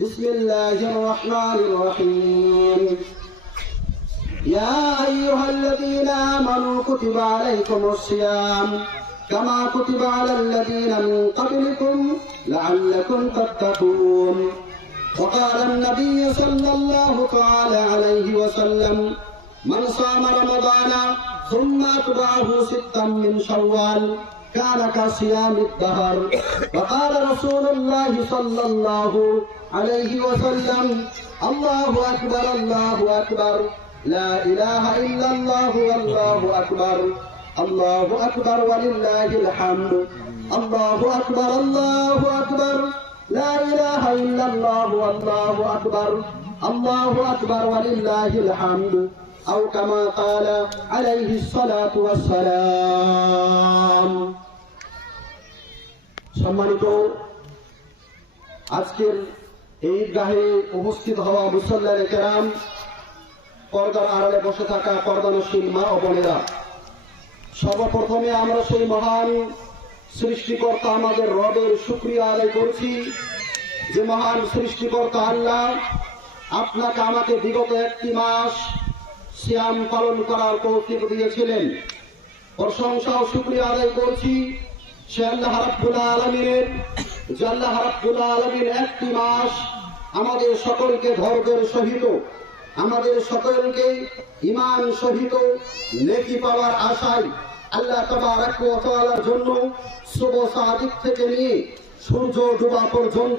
بسم الله الرحمن الرحيم يا أيها الذين آمنوا كتب عليكم الصيام كما كتب على الذين من قبلكم لعلكم تتقون وقال النبي صلى الله تعالى عليه وسلم من صام رمضان ثم أتبعه ستا من شوال كان كصيام الدهر وقال رسول الله صلى الله عليه وسلم الله أكبر الله أكبر لا إله إلا الله والله أكبر الله أكبر ولله الحمد الله أكبر الله أكبر لا إله إلا الله والله أكبر الله أكبر ولله الحمد أو كما قال عليه الصلاة والسلام সম্মানিত আজকের এই ঈদগাহে উপস্থিত হওয়া মুসল্লিয়ানে কেরাম, পর্দার আড়ালে বসে থাকা পর্দানশীল মা ও বোনেরা, সর্বপ্রথমে আমরা সেই মহান সৃষ্টিকর্তা আমাদের রবের শুকরিয়া আদায় করছি যে মহান সৃষ্টিকর্তা আল্লাহ আপনাকে আমাকে বিগত একটি মাস সিয়াম পালন করার তৌফিক দিয়েছিলেন। প্রশংসা ও শুকরিয়া আদায় করছি সে আল্লাহ রাব্বুল আলামিনের, যে আল্লাহ রাব্বুল আলামিন একটি মাস আমাদের সকলকে ধৈর্যের সহিত, আমাদের সকলকে ঈমান সহিত নেকি পাওয়ার আশায় আল্লাহ তাবারক ওয়া তাআলার জন্য শুভ সাদিক থেকে নিয়ে সূর্য ডোবা পর্যন্ত